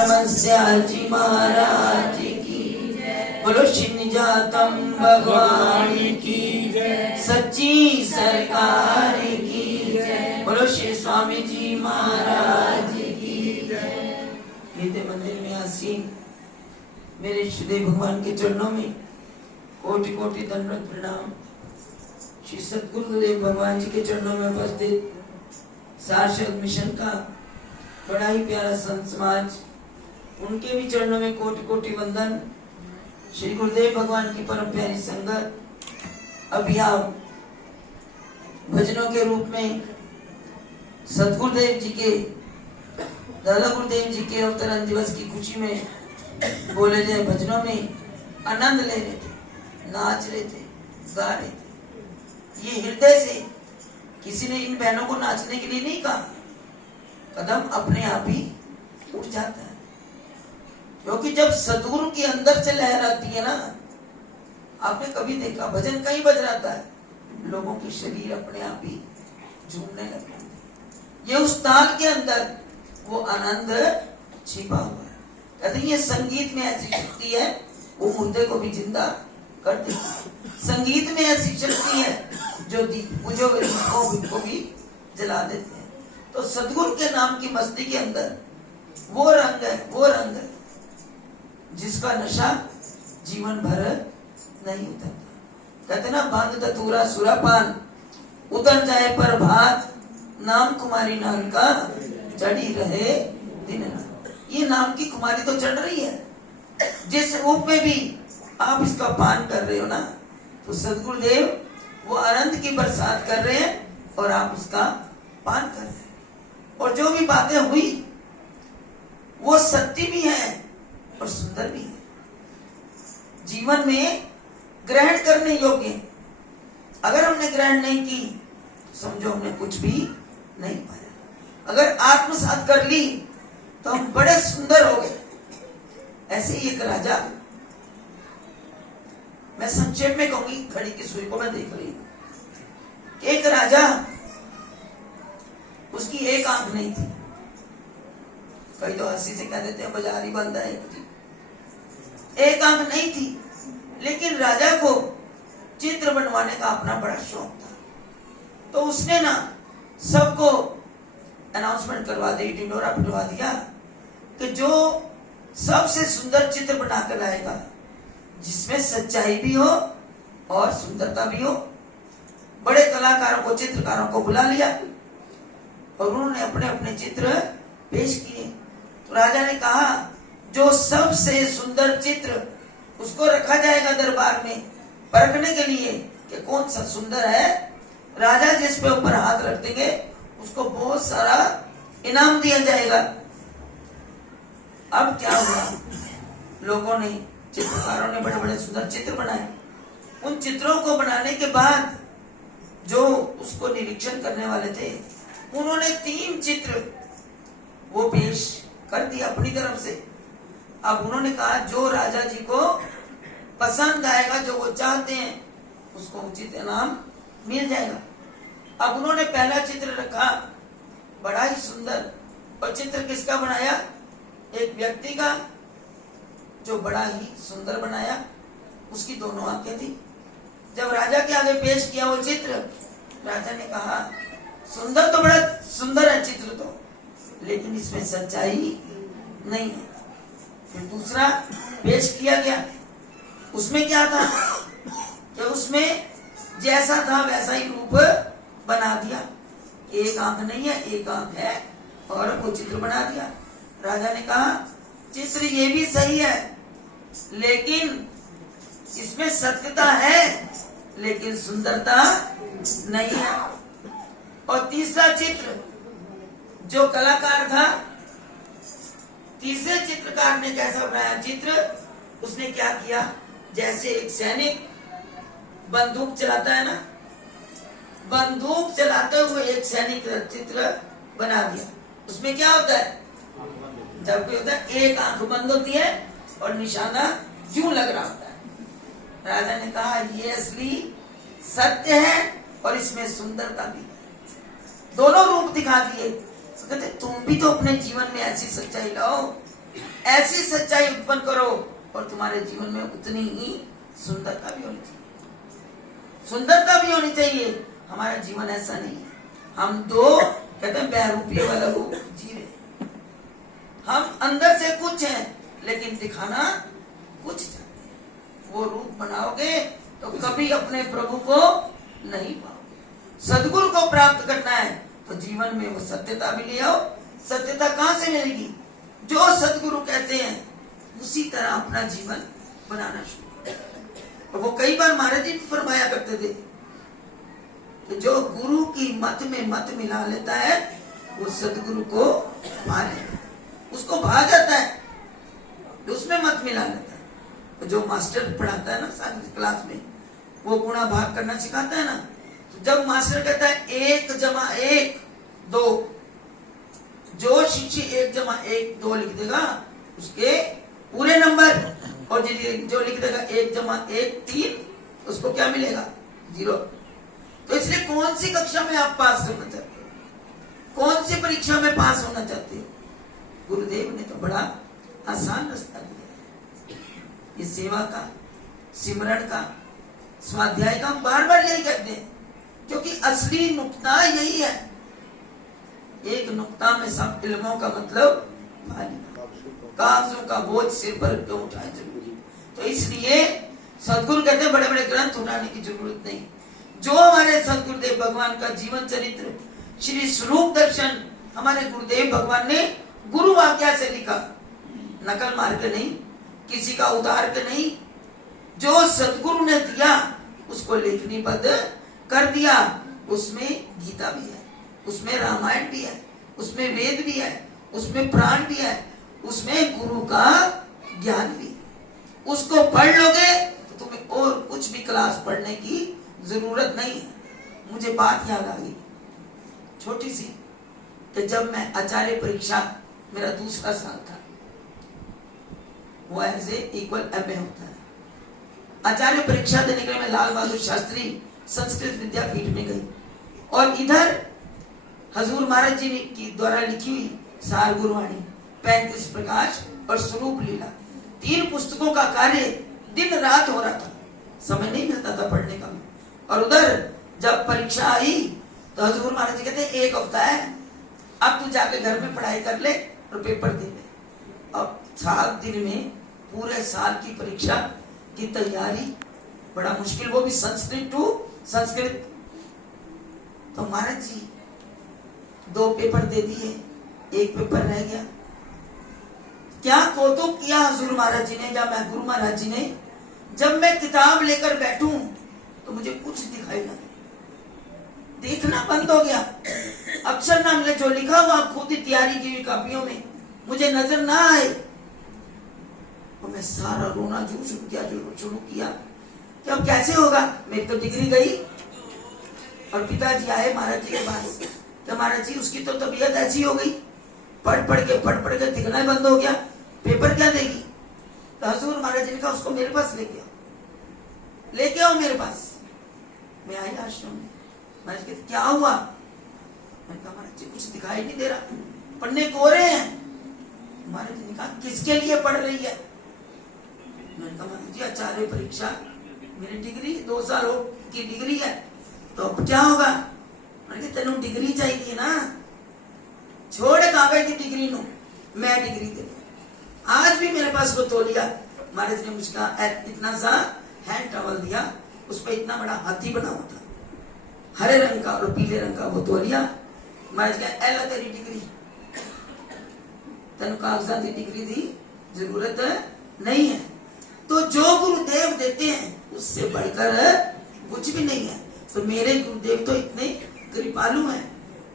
नमस्याजी महाराज की जय। बोलो शिवजातम भगवान की जय। सच्ची सरकार की जय। बोलो श्री स्वामी जी महाराज की जय। गीते मंदिर में आसीन मेरे इष्टदेव भगवान के चरणों में कोटि कोटि दंडवत प्रणाम। श्री सद्गुरुदेव भगवान जी के चरणों में उपस्थित सारस्वत मिशन का बड़ा ही प्यारा संत समाज, उनके भी चरणों में कोटि कोटि वंदन। श्री गुरुदेव भगवान की परम प्यारी संगत, अभी आप भजनों के रूप में सतगुरुदेव जी के, दादा गुरुदेव जी के अवतरण दिवस की खुशी में बोले जाए भजनों में आनंद ले रहे थे, नाच रहे थे, गा रहे थे। ये हृदय से किसी ने इन बहनों को नाचने के लिए नहीं कहा, कदम अपने आप ही उठ जाता है। क्योंकि जब सदगुरु के अंदर से लहर आती है ना, आपने कभी देखा भजन कहीं बज रहा है, लोगों के शरीर अपने आप ही झूमने लगते हैं। ये उस ताल के अंदर वो आनंद छिपा हुआ है। कहते हैं ये संगीत में ऐसी शक्ति है, वो मुर्दे को भी जिंदा कर देती है। संगीत में ऐसी शक्ति है जो दीपों को भी जला देते हैं। तो सदगुरु के नाम की मस्ती के अंदर वो रंग है जिसका नशा जीवन भर नहीं उतरता। कहते ना भांग धतूरा सुरापान उतर जाए पर भात, नाम कुमारी नाम का चढ़ी रहे दिन रात। ये नाम की कुमारी तो चढ़ रही है, जिस रूप में भी आप इसका पान कर रहे हो ना, तो सदगुरुदेव वो आनंद की बरसात कर रहे हैं और आप उसका पान कर रहे हैं। और जो भी बातें हुई वो सत्य भी है और सुंदर भी है, जीवन में ग्रहण करने योग्य। अगर हमने ग्रहण नहीं की तो समझो हमने कुछ भी नहीं पाया। अगर आत्मसात कर ली तो हम बड़े सुंदर हो गए। ऐसे ही एक राजा, मैं संक्षेप में कहूंगी, घड़ी की सुई को मैं देख रही हूं। एक राजा, उसकी एक आंख नहीं थी। कई तो हंसी से कह देते हैं बाजार ही बंद है। एक आंख नहीं थी, लेकिन राजा को चित्र बनवाने का अपना बड़ा शौक था। तो उसने ना सबको अनाउंसमेंट करवा दी, ढिंडोरा पिटवा दिया कि जो सबसे सुंदर चित्र बनाकर लाएगा, जिसमें सच्चाई भी हो और सुंदरता भी हो। बड़े कलाकारों को, चित्रकारों को बुला लिया और उन्होंने अपने अपने चित्र पेश किए। तो राजा ने कहा जो सबसे सुंदर चित्र, उसको रखा जाएगा दरबार में परखने के लिए कि कौन सा सुंदर है। राजा जिस पे ऊपर हाथ रख देंगे उसको बहुत सारा इनाम दिया जाएगा। अब क्या हुआ, लोगों ने, चित्रकारों ने बड़े बड़े सुंदर चित्र बनाए। उन चित्रों को बनाने के बाद जो उसको निरीक्षण करने वाले थे, उन्होंने 3 चित्र वो पेश कर दिया अपनी तरफ से। अब उन्होंने कहा जो राजा जी को पसंद आएगा, जो वो चाहते हैं, उसको उचित इनाम मिल जाएगा। अब उन्होंने पहला चित्र रखा, बड़ा ही सुंदर। और चित्र किसका बनाया? एक व्यक्ति का, जो बड़ा ही सुंदर बनाया। उसकी दोनों आंखें थी। जब राजा के आगे पेश किया वो चित्र, राजा ने कहा सुंदर तो बड़ा सुंदर है चित्र तो, लेकिन इसमें सच्चाई नहीं है। फिर दूसरा पेश किया गया, उसमें क्या था कि उसमें जैसा था वैसा ही रूप बना दिया। एक आंख नहीं है, एक आंख है, और वो चित्र बना दिया। राजा ने कहा चित्र ये भी सही है, लेकिन इसमें सत्यता है, लेकिन सुंदरता नहीं है। और तीसरा चित्र, जो कलाकार था, तीसरे चित्रकार ने कैसा बनाया चित्र, उसने क्या किया, जैसे एक सैनिक बंदूक चलाता है ना, बंदूक चलाते हुए एक सैनिक चित्र बना दिया। उसमें क्या होता है, जब कोई होता है एक आंख बंद होती है और निशाना यूं लग रहा होता है। राजा ने कहा ये असली सत्य है और इसमें सुंदरता भी है। दोनों रूप दिखा दिए। तो कहते तुम भी तो अपने जीवन में ऐसी सच्चाई लाओ ऐसी सच्चाई उत्पन्न करो और तुम्हारे जीवन में उतनी ही सुंदरता भी होनी चाहिए। सुंदरता भी होनी चाहिए। हमारा जीवन ऐसा नहीं है, हम दो कहते हैं बहरूपी वाला रूप जी रहे। हम अंदर से कुछ हैं लेकिन दिखाना कुछ चाहते हैं। वो रूप बनाओगे तो कभी अपने प्रभु को नहीं पाओगे। सदगुरु को प्राप्त करना है तो जीवन में वो सत्यता भी ले आओ। सत्यता कहां से मिलेगी? जो सदगुरु कहते हैं उसी तरह अपना जीवन बनाना शुरू करो। और वो कई बार महाराज जी फरमाया करते थे कि जो गुरु की मत में मत मिला लेता है वो सदगुरु को पा लेता है, उसको भा जाता है, उसमें मत मिला लेता है। जो मास्टर पढ़ाता है ना सारी क्लास में, वो गुणा भाग करना सिखाता है ना, तो जब मास्टर कहता है 1 जमा 1 2, जो शिष्य 1 जमा 1 2 लिख देगा उसके पूरे नंबर, और जो लिख देगा 1 जमा 1 3, उसको क्या मिलेगा? 0। तो इसलिए कौन सी कक्षा में आप पास करना चाहते हो? कौन सी परीक्षा में पास होना चाहते हो? गुरुदेव ने तो बड़ा आसान रास्ता दिया है। ये सेवा का, सिमरण का, स्वाध्याय का हम बार बार यही कहते हैं, क्योंकि असली नुक्ता यही है। एक नुक्ता में सब इल्मों का मतलब कागजों का बोझ सिर पर क्यों उठाए जरूरी। तो इसलिए सदगुरु कहते हैं बड़े बड़े ग्रंथ उठाने की जरूरत नहीं। जो हमारे सदगुरुदेव भगवान का जीवन चरित्र, श्री स्वरूप दर्शन हमारे गुरुदेव भगवान ने गुरु वाक्या से लिखा, नकल मार के नहीं, किसी का उतार के नहीं। जो सदगुरु ने दिया उसको लेखनीबद्ध कर दिया। उसमें गीता भी है, उसमें रामायण भी है, उसमें वेद भी है, उसमें प्राण भी है, उसमें गुरु का ज्ञान भी है। उसको पढ़ लोगे तो तुम्हें और कुछ भी क्लास पढ़ने की जरूरत नहीं है। मुझे बात याद आ गई छोटी सी, कि जब मैं आचार्य परीक्षा, मेरा दूसरा साल था, वो ऐसे इक्वल एमए होता है, आचार्य परीक्षा देने के लिए मैं लाल बहादुर शास्त्री संस्कृत विद्यापीठ में गई, और इधर हजूर महाराज जी की द्वारा लिखी हुई सार गुरुवाणी, 35 प्रकाश और स्वरूप लीला, 3 पुस्तकों का कार्य दिन रात हो रहा था, समय नहीं मिलता था पढ़ने का। और उधर जब परीक्षा आई तो हजूर महाराज जी कहते 1 हफ्ता है, अब तू जाके घर में पढ़ाई कर ले और पेपर दे दे। अब 7 दिन में पूरे साल की परीक्षा की तैयारी बड़ा मुश्किल, वो भी संस्कृत टू संस्कृत। तो महाराज जी 2 पेपर दे दिए, 1 पेपर रह गया। क्या कौतुक किया हजूर महाराज जी ने, जब मैं गुरु महाराज जी ने, जब मैं किताब लेकर बैठूं तो मुझे कुछ दिखाई ना, देखना बंद हो गया। अक्षर नाम ने जो लिखा हुआ खुद ही तैयारी की हुई कापियों में मुझे नजर ना आए, तो मैं सारा रोना शुरू किया कि अब कैसे होगा, मेरी तो डिग्री गई। और पिताजी आए महाराज जी के पास, कि महाराज जी उसकी तो तबीयत ऐसी हो गई, पढ़ पढ़ के दिखना ही बंद हो गया, पेपर क्या देगी? तो हजूर महाराज जी ने कहा उसको मेरे पास लेके आओ मेरे पास। मैं आई आश्रम में, महाराज कहते क्या हुआ? मैंने कहा महाराज जी कुछ दिखाई नहीं दे रहा, पढ़ने कोरे हैं। महाराज जी ने कहा किसके लिए पढ़ रही है? मैंने कहा महाराज जी आचार्य परीक्षा, मेरी डिग्री 2 साल की डिग्री है, तो अब क्या होगा? मैंने कहा तेनू डिग्री चाहिए ना, छोड़ कागज की डिग्री नो, मैं डिग्री दे। आज भी मेरे पास वो तौलिया, महाराज ने मुझका इतना सा हैंड टॉवल दिया, उस पर इतना बड़ा हाथी बना हुआ था, हरे रंग का और पीले रंग का वो तौलिया। महाराज कहा एला तेरी डिग्री, तेन कागजात की डिग्री दी जरूरत नहीं है। तो जो गुरुदेव देते हैं उससे बढ़कर कुछ भी नहीं है। तो मेरे गुरुदेव तो इतने कृपालु हैं,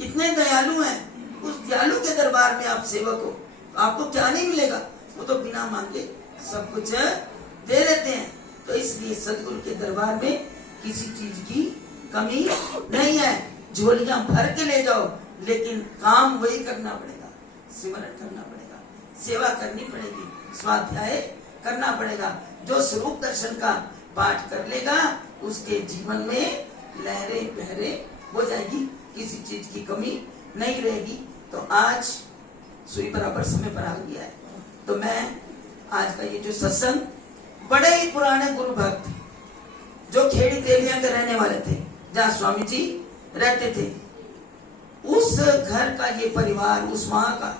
इतने दयालु हैं, उस दयालु के दरबार में आप सेवक हो, आपको क्या नहीं मिलेगा? वो तो बिना मांगे सब कुछ दे देते हैं। तो इसलिए सदगुरु के दरबार में किसी चीज की कमी नहीं है। झोलियां भर के ले जाओ, लेकिन काम वही करना पड़ेगा, सिमरन करना पड़ेगा, सेवा करनी पड़ेगी, स्वाध्याय करना पड़ेगा। जो स्वरूप दर्शन का पाठ कर लेगा उसके जीवन में लहरें बहरें हो जाएगी, किसी चीज की कमी नहीं रहेगी। तो आज सुई बराबर समय पर आ गया है, तो मैं आज का ये जो सत्संग, बड़े ही पुराने गुरु भक्त जो खेड़ी तेलिया के रहने वाले थे, जहाँ स्वामी जी रहते थे, उस घर का ये परिवार, उस माँ का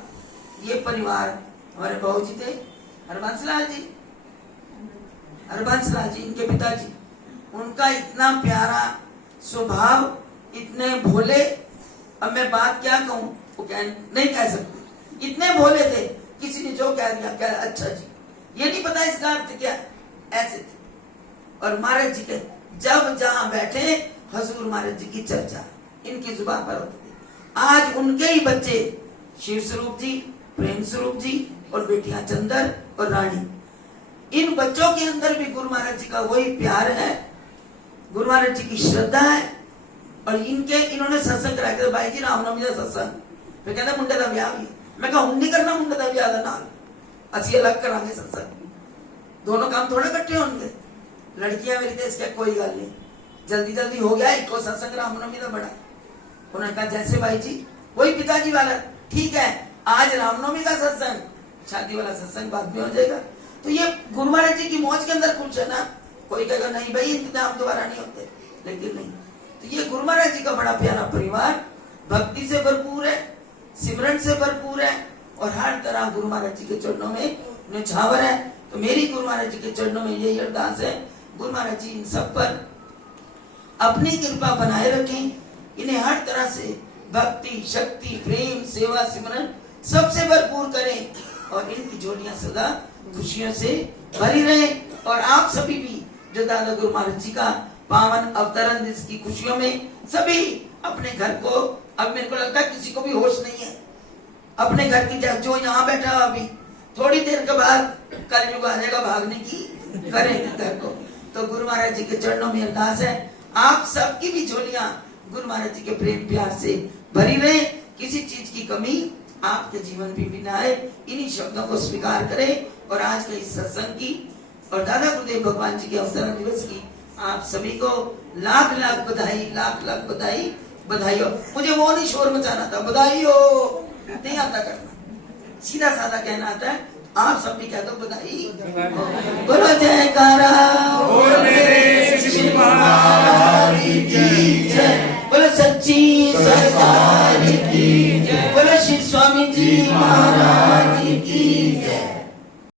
ये परिवार, हमारे बहू जी थे हरबंसलाल जी, हरबंसलाल जी इनके पिताजी, उनका इतना प्यारा स्वभाव, इतने भोले। अब मैं बात क्या कहूँ, वो नहीं कह सकते, इतने भोले थे, किसी ने जो कह दिया क्या अच्छा जी, ये नहीं पता इसका अर्थ क्या, ऐसे थे। और महाराज जी के जब जहां बैठे हजूर महाराज जी की चर्चा इनकी जुबान पर होती थी। आज उनके ही बच्चे शिव स्वरूप जी, प्रेम स्वरूप जी और बेटियां चंदर और रानी, इन बच्चों के अंदर भी गुरु महाराज जी का वही प्यार है, गुरु महाराज जी की श्रद्धा है। और इन्होंने सत्संग करा के भाई जी रामनवमी का सत्संग, फिर कहते मुंडे का ब्याह भी, मैं कहा नहीं करना मुंडे का ब्याह का नाम, असि अलग करांगे सत्संग, दोनों काम थोड़े इकट्ठे होंगे। लड़कियां मेरी देश क्या कोई गल नहीं, जल्दी जल्दी हो गया एक सत्संग रामनवमी का बड़ा। उन्होंने कहा जैसे भाई जी वही पिताजी वाला, ठीक है आज रामनवमी का सत्संग, शादी वाला सत्संग बाद में हो जाएगा। तो ये गुरु महाराज जी की मौज के अंदर खुश है ना। कोई कहेगा नहीं भाई इंतजाम दोबारा नहीं होते, लेकिन नहीं। तो ये गुरु महाराज जी का बड़ा प्यारा परिवार, भक्ति से भरपूर है, सिमरन से भरपूर है और हर तरह गुरु महाराज जी के चरणों में न्यौछावर है। तो मेरी गुरु महाराज जी के चरणों में यही अरदास है, गुरु महाराज जी इन सब पर अपनी कृपा बनाए रखें, इन्हें हर तरह से भक्ति, शक्ति, प्रेम, सेवा, सिमरन सबसे भरपूर करें और इनकी जोड़ियां सदा खुशियों से भरी रहे। और आप सभी भी जो दादा गुरु महाराज जी का पावन अवतरण इसकी खुशियों में सभी अपने घर को, अब मेरे को लगता है किसी को भी होश नहीं है अपने घर की, जो यहाँ बैठा अभी थोड़ी देर के बाद कलयुग आ जाएगा, भागने की करेंगे घर को। तो गुरु महाराज जी के चरणों में अरदास है आप सबकी भी झोलियां गुरु महाराज जी के प्रेम प्यार से भरी रहे, किसी चीज की कमी आपके जीवन भी ना आए। इन्हीं शब्दों को स्वीकार करें और आज के इस सत्संग की और दादा गुरुदेव भगवान जी के अवतरण दिवस की आप सभी को लाख लाख बधाई, लाख लाख बधाई, बधाई हो। मुझे वो नहीं शोर मचाना था, बधाई हो नहीं आता करना, सीधा साधा कहना आता है। आप सब भी कह दो बधाई, बोलो जयकारा।